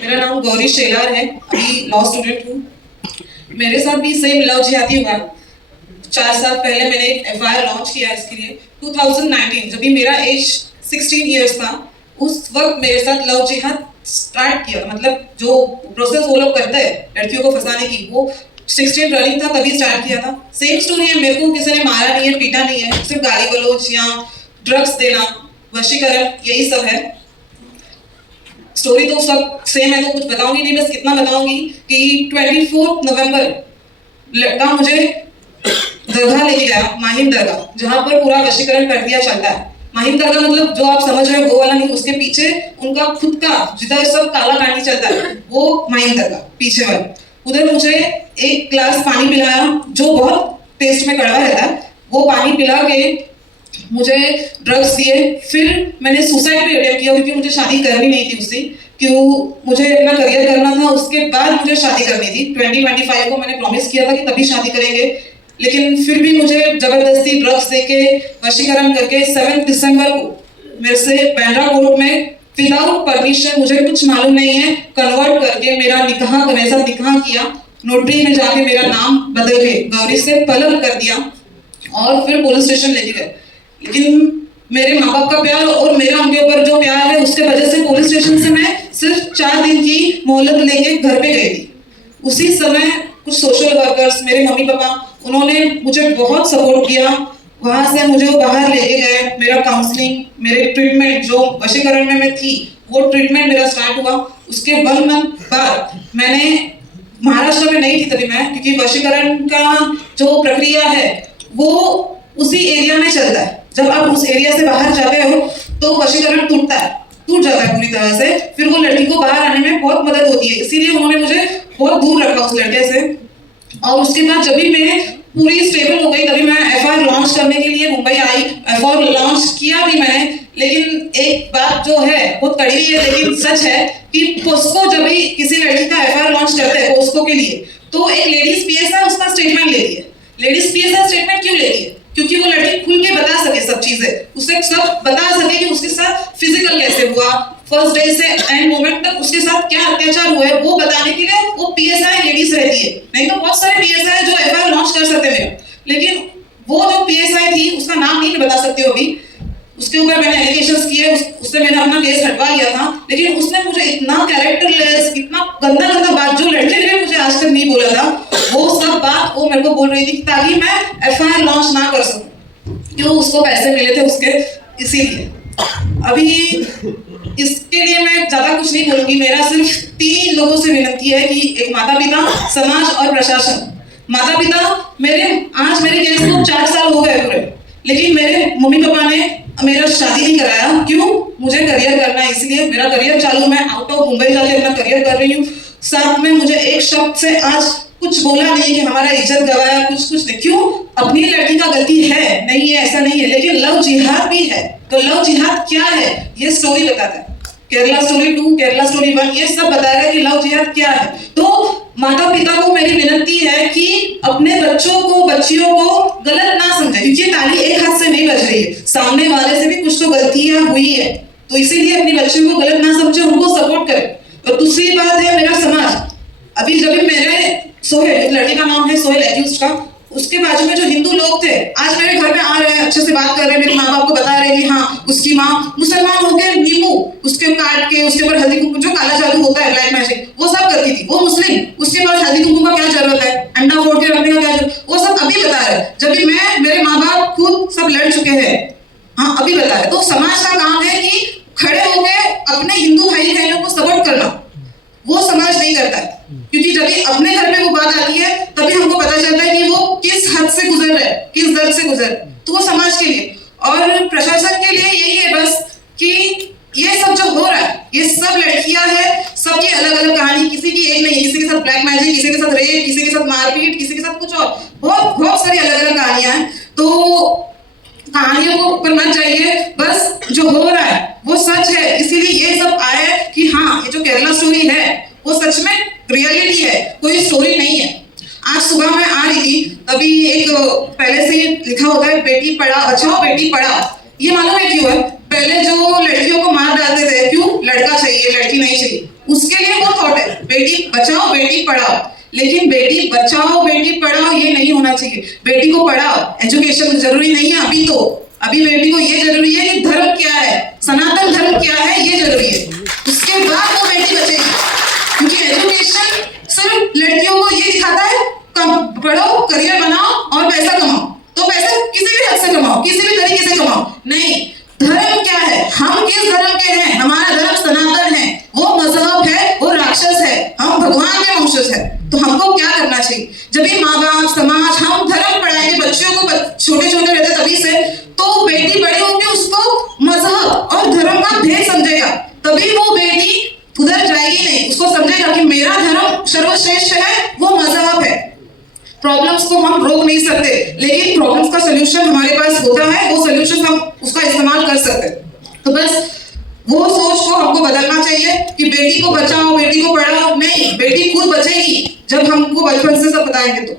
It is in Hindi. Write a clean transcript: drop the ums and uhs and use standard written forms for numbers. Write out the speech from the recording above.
मेरा नाम गौरी शेलार है, अभी लॉ स्टूडेंट हूँ। मेरे साथ भी सेम लव जिहादी हुआ। 4 साल पहले मैंने एक एफआईआर लॉन्च किया इसके लिए। 2019 जब भी मेरा एज 16 इयर्स था, उस वक्त मेरे साथ लव जिहाद स्टार्ट किया। मतलब जो प्रोसेस वो लोग करते हैं लड़कियों को फंसाने की, वो 16 रनिंग था तभी स्टार्ट किया था। सेम स्टोरी है, मेरे को किसी ने मारा नहीं है, पीटा नहीं है, सिर्फ गाली गलौज या ड्रग्स देना, वशीकरण, यही सब है। स्टोरी तो सब सेम है तो कुछ बताऊंगी नहीं, बस इतना बताऊंगी कि 24 नवंबर लड़का मुझे दरगाह लेके गया, माहिम दरगाह, जहां पर पूरा वशीकरण प्रक्रिया चलता है। माहिम दरगाह मतलब जो आप समझ रहे हो वो वाला नहीं, उसके पीछे उनका खुद का जिधर सब काला पानी चलता है वो माहिम दरगाह पीछे वाला। उधर मुझे एक ग्लास पानी पिलाया जो बहुत टेस्ट में कड़वा रहता है, वो पानी पिला के मुझे ड्रग्स दिए। फिर मैंने सुसाइड भी अटेम्प्ट किया क्योंकि मुझे शादी करनी नहीं थी उससे, क्यों मुझे अपना करियर करना था। उसके बाद मुझे शादी करनी थी। 2025 को मैंने प्रॉमिस किया था कि तभी शादी करेंगे, लेकिन फिर भी मुझे जबरदस्ती ड्रग्स देके वशीकरण करके 7 दिसंबर को मेरे से बांद्रा कोर्ट में विदाउट परमिशन, मुझे कुछ मालूम नहीं है, कन्वर्ट करके मेरा निकाह मेरे साथ निकाह किया। नोटरी में जाके मेरा नाम बदल के गौरी से पलक कर दिया और फिर पुलिस स्टेशन लेके गए। लेकिन मेरे माँ बाप का प्यार और मेरा उनके ऊपर जो प्यार है उसके वजह से पुलिस स्टेशन से मैं सिर्फ 4 दिन की मोहलत लेके घर पे गई थी। उसी समय कुछ सोशल वर्कर्स, मेरे मम्मी पापा, उन्होंने मुझे बहुत सपोर्ट किया। वहां से मुझे वो बाहर लेके गए, मेरा काउंसलिंग, मेरे ट्रीटमेंट जो वशीकरण में मैं थी वो ट्रीटमेंट मेरा स्टार्ट हुआ। उसके 1 मंथ बाद मैंने महाराष्ट्र में नहीं थी तभी मैं, क्योंकि वशीकरण का जो प्रक्रिया है वो उसी एरिया में चलता है। जब आप उस एरिया से बाहर जाते हो तो वशीकरण टूट जाता है पूरी तरह से। फिर वो लड़की को बाहर आने में बहुत मदद होती है, इसीलिए उन्होंने मुझे बहुत दूर रखा उस लड़के से। और उसके बाद जब भी मैं पूरी स्टेबल हो गई तभी मैं एफआईआर लॉन्च करने के लिए मुंबई आई। एफआईआर लॉन्च किया भी मैंने, लेकिन एक बात जो है बहुत कड़वी है लेकिन सच है कि पोस्को जब भी किसी लड़की का एफआईआर लॉन्च करते हैं पोस्को के लिए, तो एक लेडीज पीएसआई उसका स्टेटमेंट लेती है। लेडीज पीएसआई स्टेटमेंट क्यों लेती है? क्योंकि वो लड़की खुल के बता सके सब चीजें, उसे सब बता सके कि उसके साथ फिजिकल कैसे हुआ, फर्स्ट डे से एंड मोमेंट तक उसके साथ क्या अत्याचार हुआ है, वो बताने के लिए वो पीएसआई लेडीज रहती है। नहीं तो बहुत सारे पीएसआई जो एफआईआर लॉन्च कर सकते हैं, लेकिन वो जो पीएसआई थी उसका नाम नहीं बता सकती हो अभी। उसके ऊपर मैंने एलिगेशंस किए, उससे मैंने अपना केस हटवा लिया था, लेकिन उसने मुझे इतना कैरेक्टरलेस, इतना गंदा गंदा बात जो लड़के ने मुझे आज तक नहीं बोला था, वो सब बात वो मेरे को बोल रही थी ताकि मैं एफआईआर लॉन्च ना कर सकूं। क्यों? उसको पैसे मिले थे उसके, इसीलिए। अभी इसके लिए मैं ज्यादा कुछ नहीं बोलूंगी। मेरा सिर्फ 3 लोगों से विनती है कि एक माता पिता, समाज और प्रशासन। माता पिता, आज मेरे केस को 4 साल हो गए पूरे, लेकिन मेरे मम्मी पापा ने मेरा शादी नहीं कराया। क्यों? मुझे करियर करना है, इसलिए मेरा करियर चालू, मैं आउट ऑफ मुंबई जाके अपना करियर कर रही हूँ। साथ में मुझे एक शब्द से आज कुछ बोला नहीं कि हमारा इज्जत गवाया, कुछ नहीं। क्यों? अपनी लड़की का गलती है, नहीं है ऐसा नहीं है, लेकिन लव जिहाद भी है। तो लव जिहाद क्या है ये स्टोरी बताता है। केरला स्टोरी 2, केरला स्टोरी 1, ये सब बताएगा कि लव जिहाद क्या है। तो माता पिता को मेरी विनती है कि अपने बच्चों को, बच्चियों को गलत ना समझे, क्योंकि ताली एक हाथ से नहीं बज रही है, सामने वाले से भी कुछ तो गलतियां हुई है। तो इसीलिए अपनी बच्चियों को गलत ना समझे, उनको सपोर्ट करें। और दूसरी बात है मेरा समाज। अभी जब मेरे सोहेल, लड़के का नाम है सोहेल एक्यूज्ड का, उसके बाजू में जो हिंदू लोग थे आज मेरे घर में आ रहे हैं, अच्छे से बात कर रहे हैं, मेरे माँ बाप को बता रहे हैं कि हाँ उसकी माँ मुसलमान होकर नींबू उसके काट के उसके ऊपर हल्दी कुमकुम, जो काला जादू होता है, ब्लैक मैजिक, वो सब करती थी। वो मुस्लिम, उसके पास हल्दी कुमकुम का क्या जरूरत है, अंडा फोड़ के रखने का क्या जरूरत, वो सब अभी बता रहे हैं। जब भी मैं, मेरे माँ बाप खुद सब लड़ चुके हैं, हाँ अभी बता रहे। तो समाज का काम है कि खड़े होकर अपने हिंदू भाई बहनों को सपोर्ट करना। वो समाज नहीं करता है, क्योंकि जब भी अपने घर में वो बात आती है तभी हमको पता चलता है कि वो किस हद से गुजर रहे हैं, किस दर्द से गुजर। तो वो समाज के लिए और प्रशासन के लिए यही है बस कि ये सब जो हो रहा है, ये सब लड़कियां हैं, सबकी अलग अलग कहानी, किसी की एक नहीं, किसी के साथ ब्लैक मैजिक, किसी के साथ रेप, किसी के साथ मारपीट, किसी के साथ कुछ और, बहुत बहुत सारी अलग अलग कहानियां हैं। तो कहानियों को ऊपर मत जाइए, बस जो हो रहा है वो सच है, इसीलिए ये सब आया कि हाँ ये जो केरला स्टोरी है वो सच में रियलिटी है, कोई स्टोरी नहीं है। आज सुबह मैं आ रही थी तभी एक पहले से लिखा होता है बेटी पढ़ाओ बचाओ बेटी पढ़ाओ। ये मालूम है क्यों है? पहले जो लड़कियों को मार डालते थे, क्यों? लड़का चाहिए लड़की नहीं चाहिए, उसके लिए वो थॉट है बेटी बचाओ बेटी पढ़ाओ। लेकिन बेटी बचाओ बेटी पढ़ाओ ये नहीं होना चाहिए। बेटी को पढ़ाओ, एजुकेशन जरूरी नहीं है अभी, तो अभी बेटी को ये जरूरी है कि धर्म क्या है, सनातन धर्म क्या है ये जरूरी है, उसके बाद वो बेटी बचेगी। क्योंकि एजुकेशन सिर्फ लड़कियों को ये दिखाता है पढ़ो, करियर बनाओ और पैसा कमाओ, तो पैसा किसी भी हद से कमाओ, किसी भी तरीके से कमाओ। नहीं, धर्म क्या है, हम किस धर्म के हैं, हमारा धर्म सनातन है, वो मजहब है, वो राक्षस है, हम भगवान के वंशज है। तो हमको क्या करना चाहिए, जब भी माँ बाप समाज हम धर्म पढ़ाएंगे बच्चों को, छोटे छोटे रहते तभी से, तो बेटी बड़ी होकर उसको मजहब और धर्म का भेद समझेगा, तभी वो बेटी उधर जाएगी नहीं, उसको समझेगा कि मेरा धर्म सर्वश्रेष्ठ है, वो मजहब है। प्रॉब्लम्स को हम रोक नहीं सकते, लेकिन प्रॉब्लम्स का सोल्यूशन हमारे पास होता है, वो सोल्यूशन हम उसका इस्तेमाल कर सकते हैं। तो बस वो सोच को हमको बदलना चाहिए कि बेटी को बचाओ बेटी को पढ़ाओ। नहीं, बेटी खुद बचेगी जब हमको बचपन से सब बताएंगे तो।